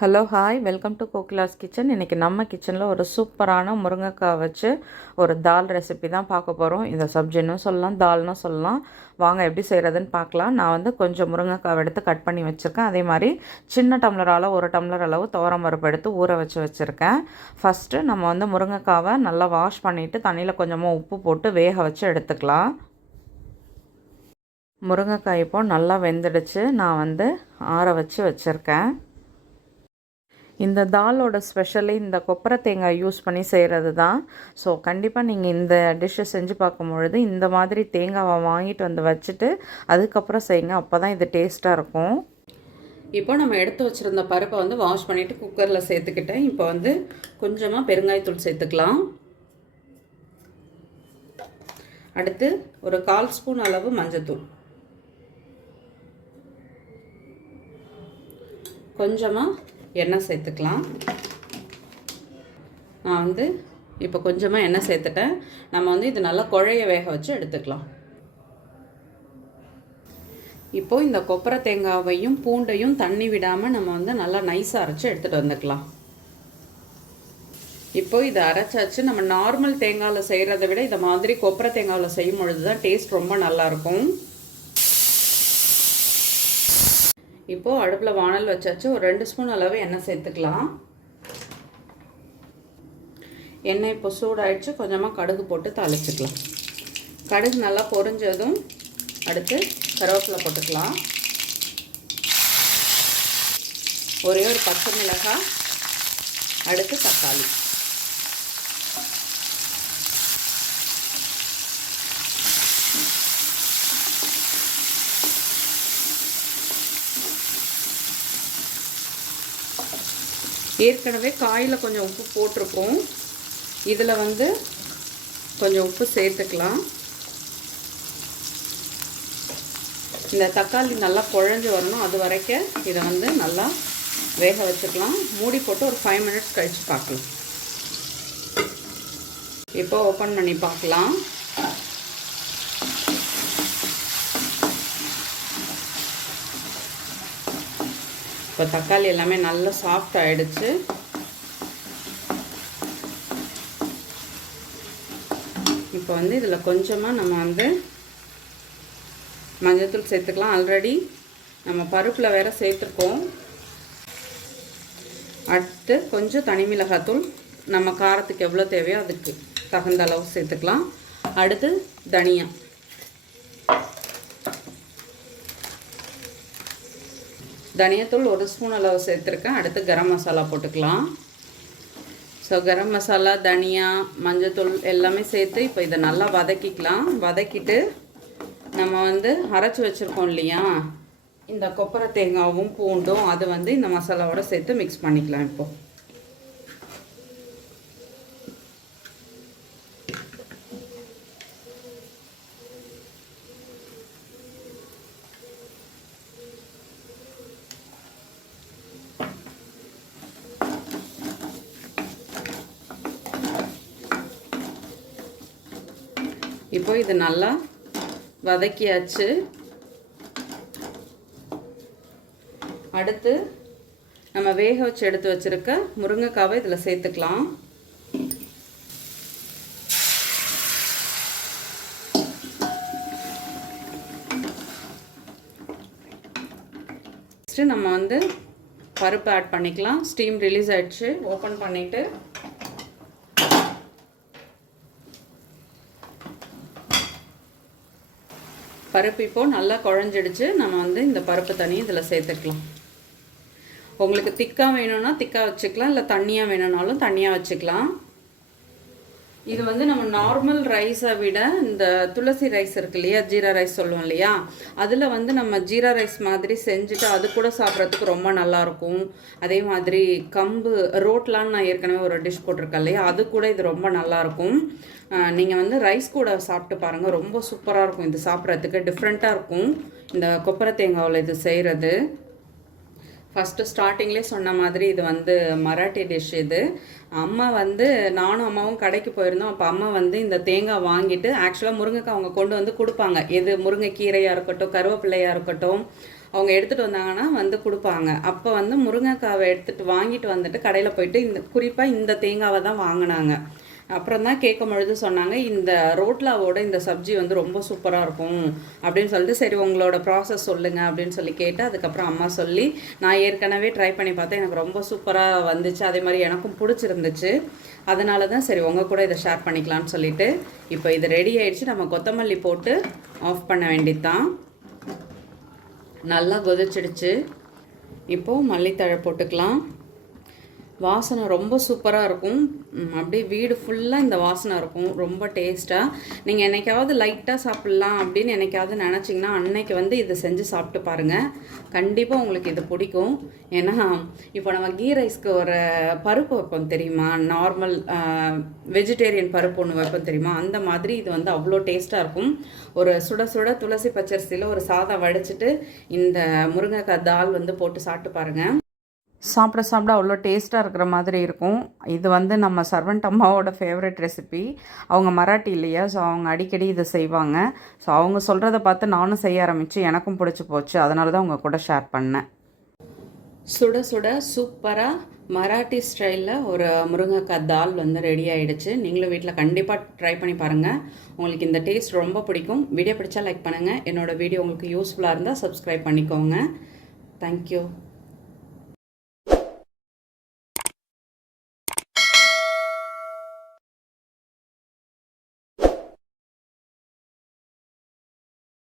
Hello hi welcome to Kokila's kitchen இன்றைக்கி நம்ம கிச்சனில் ஒரு சூப்பரான முருங்கைக்காய் வச்சு ஒரு தால் ரெசிபி தான் பார்க்க போகிறோம் இந்த சப்ஜின்னு சொல்லலாம் தால்னு சொல்லலாம். வாங்க எப்படி செய்கிறதுன்னு பார்க்கலாம். நான் வந்து கொஞ்சம் முருங்கைக்காய் எடுத்து கட் பண்ணி வச்சுருக்கேன். அதே மாதிரி சின்ன டம்ளரால் ஒரு டம்ளர் அளவு துவரம் பருப்பு எடுத்து ஊற வச்சு வச்சுருக்கேன். ஃபஸ்ட்டு நம்ம வந்து முருங்கைக்காவை நல்லா வாஷ் பண்ணிவிட்டு தண்ணியில் கொஞ்சமாக உப்பு போட்டு வேக வச்சு எடுத்துக்கலாம். முருங்கைக்காய் இப்போ நல்லா வெந்துடுச்சு. நான் வந்து ஆற வச்சு வச்சுருக்கேன். இந்த தாலோட ஸ்பெஷலி இந்த கொப்பரை தேங்காய் யூஸ் பண்ணி செய்கிறது தான் ஸோ கண்டிப்பாக நீங்கள் இந்த டிஷ்ஷை செஞ்சு பார்க்கும் பொழுது இந்த மாதிரி தேங்காவை வாங்கிட்டு வந்து வச்சுட்டு அதுக்கப்புறம் செய்யுங்க. அப்போ தான் இது டேஸ்ட்டாக இருக்கும். இப்போ நம்ம எடுத்து வச்சுருந்த பருப்பை வந்து வாஷ் பண்ணிவிட்டு குக்கரில் சேர்த்துக்கிட்டேன். இப்போ வந்து கொஞ்சமாக பெருங்காயத்தூள் சேர்த்துக்கலாம். அடுத்து ஒரு கால் ஸ்பூன் அளவு மஞ்சத்தூள். கொஞ்சமாக எண்ணெய் சேர்த்துக்கலாம். நான் வந்து இப்போ கொஞ்சமாக எண்ணெய் சேர்த்துட்டேன். நம்ம வந்து இது நல்லா குழைய வேக வச்சு எடுத்துக்கலாம். இப்போது இந்த கொப்பரை தேங்காவையும் பூண்டையும் தண்ணி விடாமல் நம்ம வந்து நல்லா நைஸாக அரைச்சி எடுத்துகிட்டு வந்துக்கலாம். இப்போ இதை அரைச்சாச்சு. நம்ம நார்மல் தேங்காயில் செய்கிறத விட இதை மாதிரி கொப்பரை தேங்காவில் செய்யும் பொழுது தான் டேஸ்ட் ரொம்ப நல்லாயிருக்கும் இப்போது அடுப்பில் வானல் வச்சாச்சு. ஒரு ரெண்டு ஸ்பூன் அளவு எண்ணெய் சேர்த்துக்கலாம். எண்ணெய் இப்போ சூடாயிடுச்சு. கொஞ்சமாக கடுகு போட்டு தாளிச்சுக்கலாம். கடுகு நல்லா பொரிஞ்சதும் அடுத்து கருவேப்பிலை போட்டுக்கலாம். ஒரே ஒரு பச்சை மிளகாய் அடுத்து தக்காளி. ஏற்கனவே காயில் கொஞ்சம் உப்பு போட்டிருக்கோம். இதில் வந்து கொஞ்சம் உப்பு சேர்த்துக்கலாம். இந்த தக்காளி நல்லா குழஞ்சி வரணும். அது வரைக்கும் இதை வந்து நல்லா வேக வச்சுக்கலாம். மூடி போட்டு ஒரு ஃபைவ் மினிட்ஸ் கழித்து பார்க்கலாம். இப்போ ஓப்பன் பண்ணி பார்க்கலாம். இப்போ தக்காளி எல்லாமே நல்லா சாஃப்ட் ஆகிடுச்சு இப்போ வந்து இதில் கொஞ்சமாக நம்ம வந்து மஞ்சத்தூள் சேர்த்துக்கலாம். ஆல்ரெடி நம்ம பருப்பில் வேறு சேர்த்துருக்கோம். அடுத்து கொஞ்சம் தனி மிளகாத்தூள். நம்ம காரத்துக்கு எவ்வளோ தேவையோ அதுக்கு தகுந்த அளவு சேர்த்துக்கலாம். அடுத்து தனியா. தனியாத்தூள் ஒரு ஸ்பூன் அளவு சேர்த்துருக்கேன். அடுத்து கரம் மசாலா போட்டுக்கலாம். ஸோ கரம் மசாலா தனியா மஞ்சத்தூள் எல்லாமே சேர்த்து இப்போ இதை நல்லா வதக்கிக்கலாம். வதக்கிட்டு நம்ம வந்து அரைச்சி வச்சுருக்கோம் இல்லையா? இந்த கொப்பரை தேங்காவும் பூண்டும் அது வந்து இந்த மசாலாவோட சேர்த்து மிக்ஸ் பண்ணிக்கலாம் இப்போது இப்போ இது நல்லா வதக்கியாச்சு. அடுத்து நம்ம வேக வச்சு எடுத்து வச்சுருக்க முருங்கைக்காவை இதில் சேர்த்துக்கலாம். நெக்ஸ்ட்டு நம்ம வந்து பருப்பு ஆட் பண்ணிக்கலாம். ஸ்டீம் ரிலீஸ் ஆகிடுச்சு ஓப்பன் பண்ணிவிட்டு பருப்பு இப்போது நல்லா குழஞ்சிடுச்சு. நம்ம வந்து இந்த பருப்பு தண்ணியை இதில் சேர்த்துக்கலாம். உங்களுக்கு திக்காக வேணும்னா திக்காக வச்சுக்கலாம் இல்லை தண்ணியாக வேணும்னாலும் தண்ணியாக வச்சுக்கலாம். இது வந்து நம்ம நார்மல் ரைஸை விட இந்த துளசி ரைஸ் இருக்கு இல்லையா? ஜீரா ரைஸ் சொல்லுவோம் இல்லையா? அதில் வந்து நம்ம ஜீரா ரைஸ் மாதிரி செஞ்சுட்டு அது கூட சாப்பிட்றதுக்கு ரொம்ப நல்லாயிருக்கும். அதே மாதிரி கம்பு ரோட்லான்னு நான் ஏற்கனவே ஒரு டிஷ் போட்டிருக்கேன் இல்லையா? அது கூட இது ரொம்ப நல்லாயிருக்கும். நீங்கள் வந்து ரைஸ் கூட சாப்பிட்டு பாருங்கள் ரொம்ப சூப்பராக இருக்கும். இது சாப்பிட்றதுக்கு டிஃப்ரெண்ட்டாக இருக்கும். இந்த கொப்பரை தேங்காவில் இது செய்கிறது ஃபஸ்ட்டு ஸ்டார்டிங்லேயே சொன்ன மாதிரி இது வந்து மராட்டி டிஷ் இது. அம்மா வந்து நானும் அம்மாவும் கடைக்கு போயிருந்தோம். அப்போ அம்மா வந்து இந்த தேங்காய் வாங்கிட்டு ஆக்சுவலாக முருங்கைக்காய் அவங்க கொண்டு வந்து கொடுப்பாங்க. எது? முருங்கைக்கீரையாக இருக்கட்டும் கருவேப்பிள்ளையாக இருக்கட்டும். அவங்க எடுத்துகிட்டு வந்தாங்கன்னா வந்து கொடுப்பாங்க. அப்போ வந்து முருங்கைக்காவை எடுத்துகிட்டு வாங்கிட்டு வந்துட்டு கடையில் போயிட்டு இந்த குறிப்பாக இந்த தேங்காவை தான் வாங்கினாங்க. அப்புறம் தான் கேட்கும் பொழுது சொன்னாங்க இந்த ரோட்லாவோட இந்த சப்ஜி வந்து ரொம்ப சூப்பராக இருக்கும் அப்படின்னு சொல்லிட்டு சரி உங்களோட ப்ராசஸ் சொல்லுங்கள் அப்படின்னு சொல்லி கேட்டு அதுக்கப்புறம் அம்மா சொல்லி நான் ஏற்கனவே ட்ரை பண்ணி பார்த்தேன் எனக்கு ரொம்ப சூப்பராக வந்துச்சு. அதே மாதிரி எனக்கும் பிடிச்சிருந்துச்சு. அதனால தான் சரி உங்கள் கூட இதை ஷேர் பண்ணிக்கலாம்னு சொல்லிட்டு இப்போ இது ரெடி ஆயிடுச்சு. நம்ம கொத்தமல்லி போட்டு ஆஃப் பண்ண வேண்டியது தான் நல்லா கொதிச்சிடுச்சு. இப்போது மல்லித்தழை போட்டுக்கலாம். வாசனை ரொம்ப சூப்பராக இருக்கும். அப்படியே வீடு ஃபுல்லாக இந்த வாசனை இருக்கும். ரொம்ப டேஸ்ட்டாக நீங்கள் என்னைக்காவது லைட்டாக சாப்பிட்லாம் அப்படின்னு என்னைக்காவது நினச்சிங்கன்னா அன்னைக்கு வந்து இதை செஞ்சு சாப்பிட்டு பாருங்கள் கண்டிப்பாக உங்களுக்கு இது பிடிக்கும். ஏன்னா இப்போ நம்ம கீ ரைஸ்க்கு ஒரு பருப்பு வைப்போம் தெரியுமா? நார்மல் வெஜிடேரியன் பருப்பு ஒன்று வைப்போம் தெரியுமா? அந்த மாதிரி இது வந்து அவ்வளோ டேஸ்ட்டாக இருக்கும். ஒரு சுட சுட துளசி பச்சரிசியில் ஒரு சாதம் வடிச்சிட்டு இந்த முருங்கைக்காய் தால் வந்து போட்டு சாப்பிட்டு பாருங்கள் சாப்பிட சாப்பிட அவ்வளோ டேஸ்ட்டாக இருக்கிற மாதிரி இருக்கும். இது வந்து நம்ம சர்வெண்ட் அம்மாவோட ஃபேவரட் ரெசிபி அவங்க மராட்டி இல்லையா? ஸோ அவங்க அடிக்கடி இதை செய்வாங்க. ஸோ அவங்க சொல்கிறத பார்த்து நானும் செய்ய ஆரம்பித்து எனக்கும் பிடிச்சி போச்சு. அதனால தான் உங்கள் கூட ஷேர் பண்ணேன். சுட சுட சூப்பராக மராட்டி ஸ்டைலில் ஒரு முருங்கைக்காய் தால் வந்து ரெடி ஆகிடுச்சு நீங்களும் வீட்டில் கண்டிப்பாக ட்ரை பண்ணி பாருங்கள் உங்களுக்கு இந்த டேஸ்ட் ரொம்ப பிடிக்கும். வீடியோ பிடிச்சா லைக் பண்ணுங்கள் என்னோடய வீடியோ உங்களுக்கு யூஸ்ஃபுல்லாக இருந்தால் சப்ஸ்கிரைப் பண்ணிக்கோங்க. தேங்க்யூ